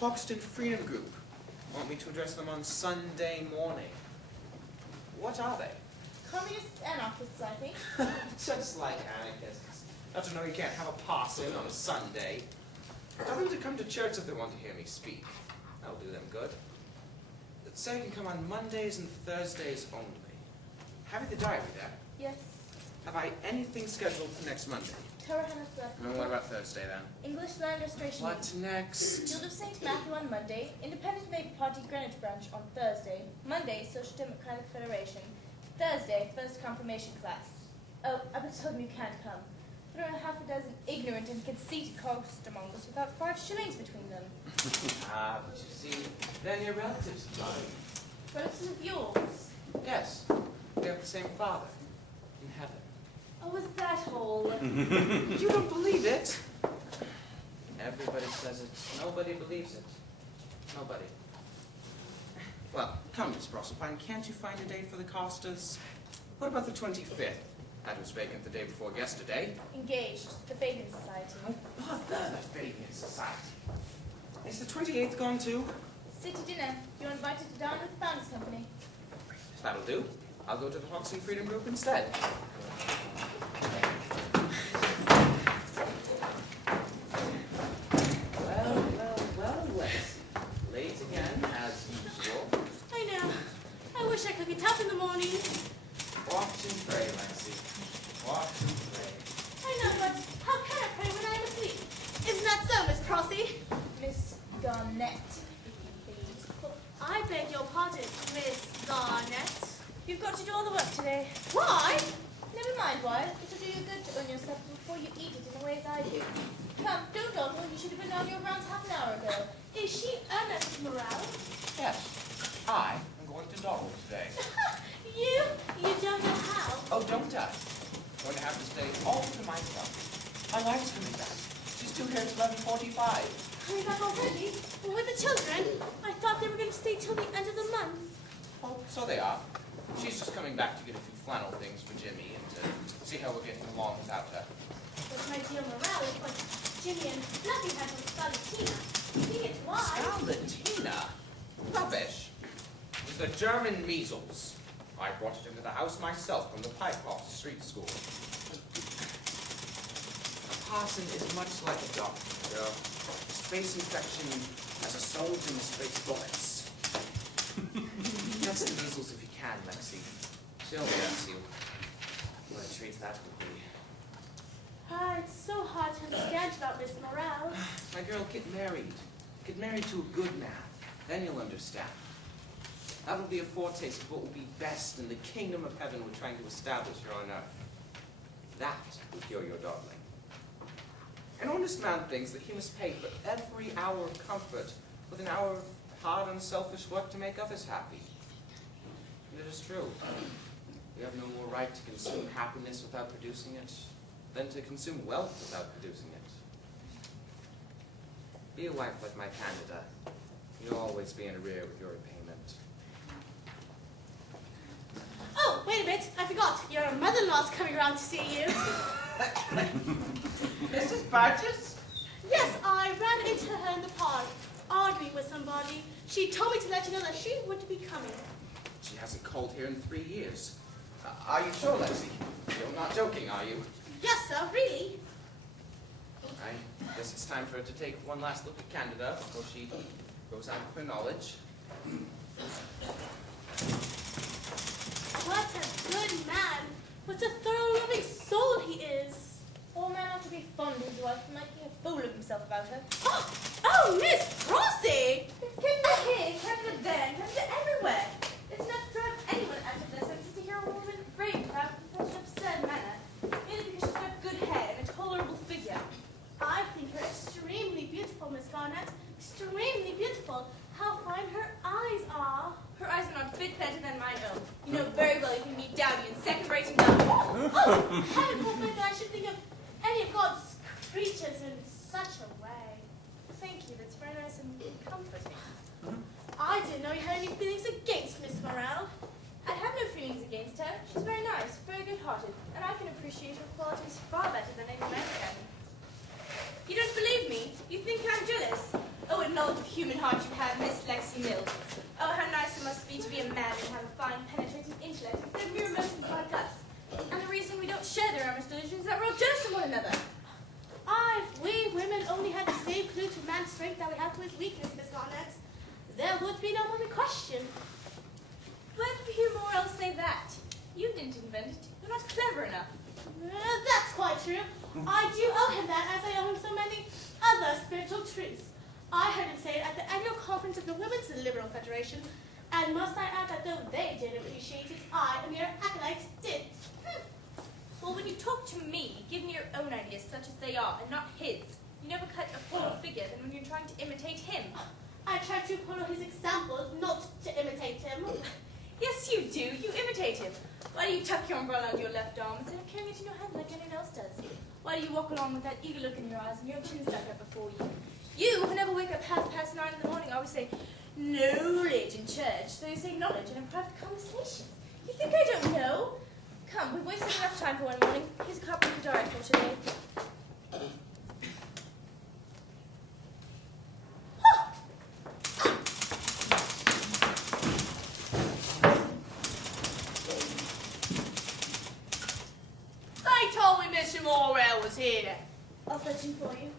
Hoxton Freedom Group want me to address them on Sunday morning. What are they? Communists, anarchists, I think. Just like anarchists. Don't you know you can't have a parson on a Sunday? Tell them to come to church if they want to hear me speak. That'll do them good. Say you can come on Mondays and Thursdays only. Have you the diary there? Yes. Have I anything scheduled for next Monday? Torah Hannah's birthday. And what about Thursday then? English Land Restoration. What next? Guild of St. Matthew on Monday. Independent Labour Party Greenwich branch on Thursday. Monday, Social Democratic Federation. Thursday, First Confirmation class. Oh, I've been told you can't come. There are half a dozen ignorant and conceited costermongers without 5 shillings between them. Ah, but you see, then your relatives are dying. Relatives of yours? Yes, we have the same father in heaven. Oh, was that all? You don't believe it? Everybody says it. Nobody believes it. Nobody. Well, come, Miss Proserpine, can't you find a date for the Costas? What about the 25th? That was vacant the day before yesterday. Engaged. The Fabian Society. Oh, bother the Fabian Society. Is the 28th gone too? City dinner. You're invited to dine with the Founders Company. That'll do. I'll go to the Hoxton Freedom Group instead. Well, Lexi. Late again, as usual. I know. I wish I could get up in the morning. Watch and pray, Lexi. Watch and pray. I know, but how can I pray when I am asleep? Isn't that so, Miss Prosy? Miss Garnett, if you please. I beg your pardon, Miss Garnett. You've got to do all the work today. Why? Never mind why. It'll do you good to earn your supper before you eat it in the way as I do. Come, don't dawdle. You should have been on your rounds half an hour ago. Is she Ernest Morale? Yes, I am going to dawdle today. You don't know how. Oh, don't I? I'm going to have to stay all to myself. My wife's coming back. She's due here at 11:45. Coming back already? With the children? I thought they were going to stay till the end of the month. Oh, so they are. She's just coming back to get a few flannel things for Jimmy and to see how we're getting along without her. But my dear Morale is what Jimmy and Fluffy had with Valentina. See, it's why. Valentina? Rubbish. It was the German measles. I brought it into the house myself from the pipe off the street school. A parson is much like a doctor, you know. Space infection as a soldier mistakes bullets. Just the measles if you can, Lexi. She'll bless you. What a treat that would be. Ah, it's so hard to understand about Miss Morale. My girl, get married. Get married to a good man. Then you'll understand. That'll be a foretaste of what will be best in the kingdom of heaven we're trying to establish here on earth. That will cure your dawdling. An honest man thinks that he must pay for every hour of comfort with an hour of hard, unselfish work to make others happy. And it is true. We have no more right to consume happiness without producing it than to consume wealth without producing it. Be a wife like my Candida. You'll always be in arrear with your repayment. Oh, wait a bit. I forgot. Your mother-in-law's coming around to see you. Mrs. Burgess? Yes, I ran into her in the park, arguing with somebody. She told me to let you know that she would be coming. She hasn't called here in 3 years. Are you sure, Lexi? You're not joking, are you? Yes, sir, really. I guess it's time for her to take one last look at Candida before she goes out with her knowledge. What a good man. What a thorough loving soul he is. All man ought to be fond of his wife and making a fool of himself about her. Oh, Miss Prosy! It's Candida here, Candida there, Candida everywhere. It's enough to drive anyone out of their senses to hear a woman raved about in such an absurd manner, merely because she's got good hair and a tolerable figure. I think her extremely beautiful, Miss Garnett. Extremely beautiful. How fine her eyes are. Her eyes are not a bit better than mine own. You know very well you can be dowdy and second-rate enough. Oh, heaven forbid that I should think of any of God's creatures in such a way. Thank you, that's very nice and comforting. I didn't know you had any feelings against Miss Morale. I have no feelings against her. She's very nice, very good-hearted, and I can appreciate her qualities far better than any man can. You don't believe me? You think I'm jealous? Oh, what knowledge of human heart you have, Miss Lexi Mills. Oh, how nice it must be to be a man and have a fine, penetrating intellect instead of mere emotions like us. And the reason we don't share their earnest delusions is that we're all jealous of one another. If we women only had the same clue to man's strength that we have to his weakness, Miss Garnett, there would be no more question. When have you more else say that? You didn't invent it. You're not clever enough. That's quite true. I do owe him that, as I owe him so many other spiritual truths. I heard him say it at the annual conference of the Women's Liberal Federation, and must I add that though they didn't appreciate it, I, a mere acolyte, did. Well, when you talk to me, give me your own ideas, such as they are, and not his. You never cut a fuller figure than when you're trying to imitate him. I try to follow his example, not to imitate him. Yes, you do. You imitate him. Why do you tuck your umbrella under your left arm instead of carrying it in your hand like anyone else does? Why do you walk along with that eager look in your eyes and your chin stuck up before you? You, who never wake up 9:30 in the morning, always say, knowledge in church, though you say knowledge in a private conversation. You think I don't know? Come, we've wasted enough time for one morning. Here's a copy of the diary for today. They told me Mr. Morrell was here. I'll fetch him for you.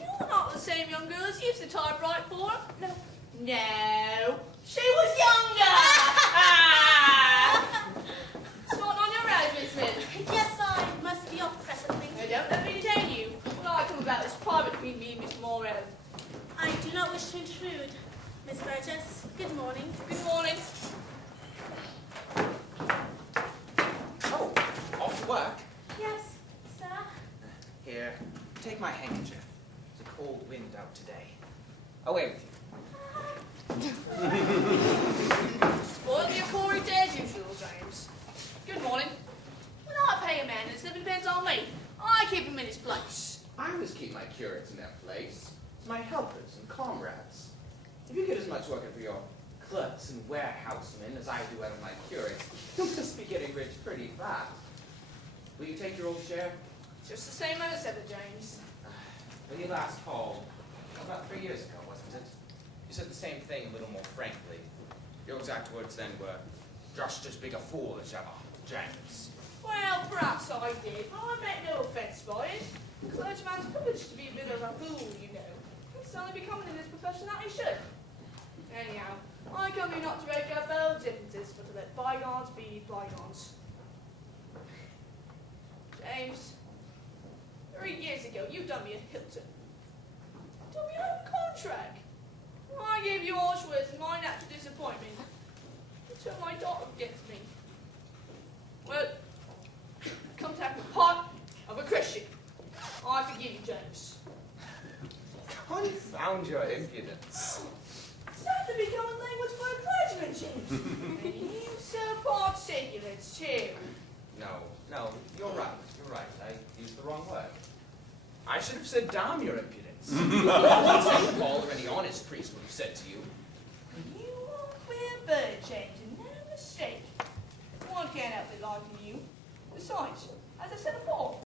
You're not the same young girl as used to typewrite for her. No. No, she was younger. Starting on your road, Miss Mill. Yes, I must be off presently. Now, don't let me detain you. When I come about this private between me and Miss Morrell. I do not wish to intrude. Miss Burgess, good morning. Good morning. Oh, off to work? Yes, sir. Here, take my handkerchief. It's a cold wind out today. Away with you. Spoil your porridge as usual, James. Good morning. When I pay a man and 7 pence on me, I keep him in his place. I always keep my curates in their place. It's my helpers and comrades. If you get as much working for your clerks and warehousemen as I do out of my curates, you must be getting rich pretty fast. Will you take your old share? Just the same as ever, James. When you last called, about 3 years ago, wasn't it? You said the same thing a little more frankly. Your exact words then were, just as big a fool as ever, James. Well, perhaps I did. I meant no offence by it. A clergyman's privileged to be a bit of a fool, you know. It's only becoming in this profession that he should. Anyhow, I come here not to rake up old differences, but to let bygones be bygones. James, 3 years ago, you done me a Hilton. You told me I had a contract. I gave you Auschwitz and my natural disappointment. You took my daughter against me. Well, come to have the part of a Christian. I forgive you, James. Confound your impudence. It's not to become a language for a clergyman, James. And you so particulate, too. No, you're right. I used the wrong word. I should have said, damn your impudence. That's what Paul or any honest priest would have said to you. You are a queer bird, James, and no mistake. One can't help but liking you. Besides, as I said before,